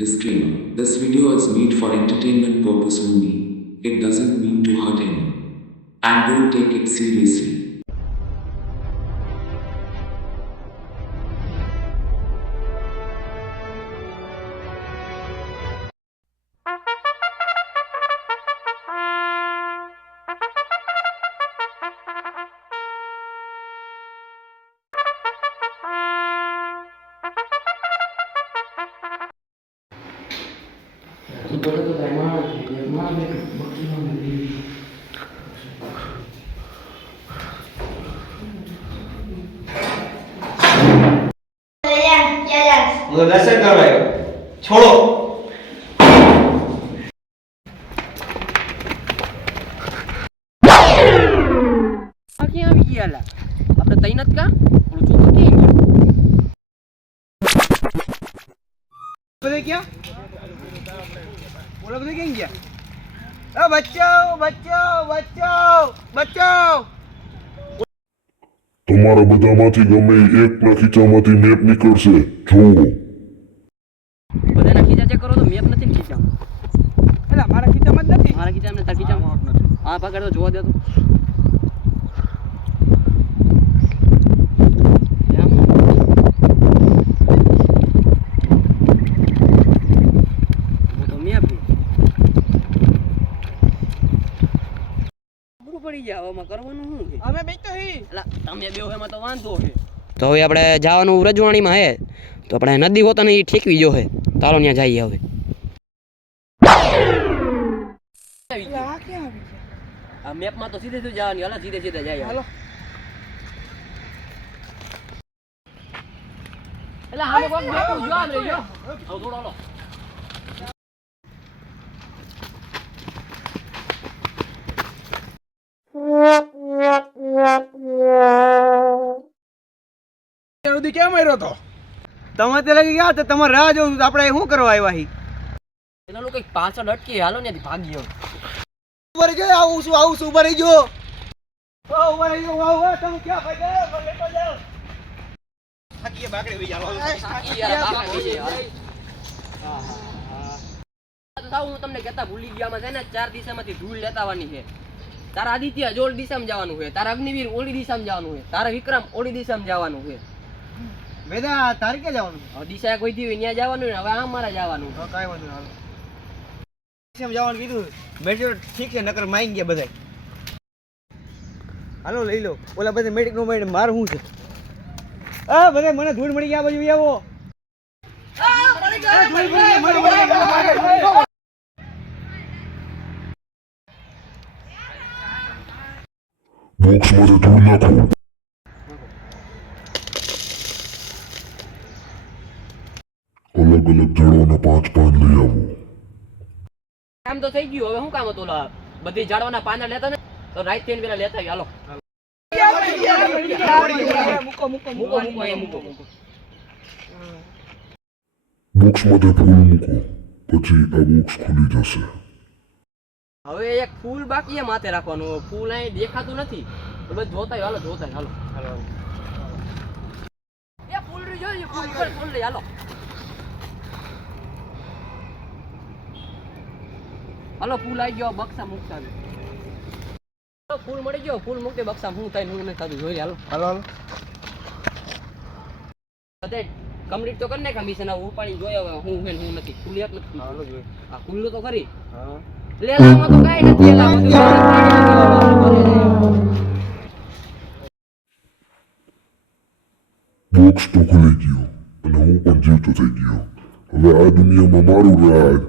Disclaimer: this video is made for entertainment purpose only. It doesn't mean to hurt anyone. And don't take it seriously. હું દર્શન કરવા આવ્યો. છોડો. ક્યાં આવી ગયા લા? આપણે તૈનાત કા ઓલું ચોખા ક્યાં ગયું? બધે ક્યાં? ઓલા બધે ક્યાં ગયા? એ બચાવ બચાવ બચાવ બચાવ. તમારા બધામાંથી ગમે એકના ખીચામાંથી મેપ નીકળશે. જોવો. બધાના ખીચા ચેક કરો તો મેપ નથી ને ખીચા. એલા મારા ખીચામાં જ નથી. મારા ખીચામાં ને તારા ખીચામાં હા પકડ તો જોવા દે તો. પડી ગયા હવે કરવાનું શું છે? અમે બેઠો હી. એલા તમે બેહો એમાં તો વાંધો છે. તો હવે આપણે જવાનું રજવાણીમાં હે તો આપણે નદી હોતા ને એ ઠેકવી જો હે. ચાલો ત્યાં જઈએ હવે. આ મેપમાં તો સીધે સીધે જવાની. હાલો સીધે સીધે જઈએ. હાલો. એલા હાલો કોક બેઠું જો આમ રેજો. હવે થોડો હાલો. સુધી કેમ આવ્યો તો? તમે તે લગી ગયા તો તમારે રાહ જોઉં આપણે શું કરવા આવ્યા હી? એના લોકો એક પાછળ અટકી હાલો ને ભાગી ગયો. ઉભા રહી જાઓ. આવું છું ઉભા રહી જાઓ. ઉભા રહી જાઓ. વાહ તમે ક્યાં ભાઈ ગયો? લેતો જાઓ. થાકીએ બાકડે વઈ જાઓ. હું તમને કહેતા ભૂલી ગયા છે ને 4 દિશામાંથી ધૂળ લેતાવાની છે. તારા આદિત્ય ઓલી દિશામાં જવાનું છે, તારા અગ્નિવીર ઓલી દિશામાં જવાનું છે, તારા વિક્રમ ઓલી દિશામાં જવાનું છે. વેદા તારે ક્યાં જવાનું? દિશા કોઈ દી ત્યાં જવાનું ને હવે આમ મારા જવાનું. કાંઈ વાંધો નહીં. દિશામાં જવાનું કીધું મેડિકલ ઠીક છે નકર માઈ ગયા બધા. હાલો લઈ લો. ઓલા બધા મેડિકલ નો માઈને માર શું છે? આ બધા મને ધૂળ મળી ગયા બાજુ આવો. બોક્સમાંથી ધૂળ નાખો. અલગ અલગ ઝાડવાના 5 પાન લઈ આવો. કામ તો થઈ ગયું. હવે શું કામ હતું? ઓલા બધી ઝાડવાના પાના લેતા ને તો રાત થઈને પેલા લેતા આવી. હાલો મૂકો બોક્સમાંથી ફૂલ મૂકો. પછી આ બોક્સ ખુલી જશે. હવે એક ફૂલ બાકી માથે રાખવાનું. ફૂલ અહીં દેખાતું નથી તો બસ જોતા હાલો. એ ફૂલ રી જોઈ ફૂલ લઈ હાલો. ફૂલ આવી ગયો. બક્સા મૂકતા ફૂલ મળી ગયો. ફૂલ મૂકે બક્સા હું થાય હું નથી થતું જોઈ હાલો. બધે કમ્પ્લીટ તો કરી નાખ. મિશન ઉપાડી જોયો હવે હું નથી. ફૂલ એક નથી. હા ખુલ્લું તો ખરી. લેલામાં તો કાઈ નથી. બોક્સ તો ખુલી ગયો અને હું પણ જીવતો થઈ ગયો. હવે આ દુનિયામાં મારું રાજ.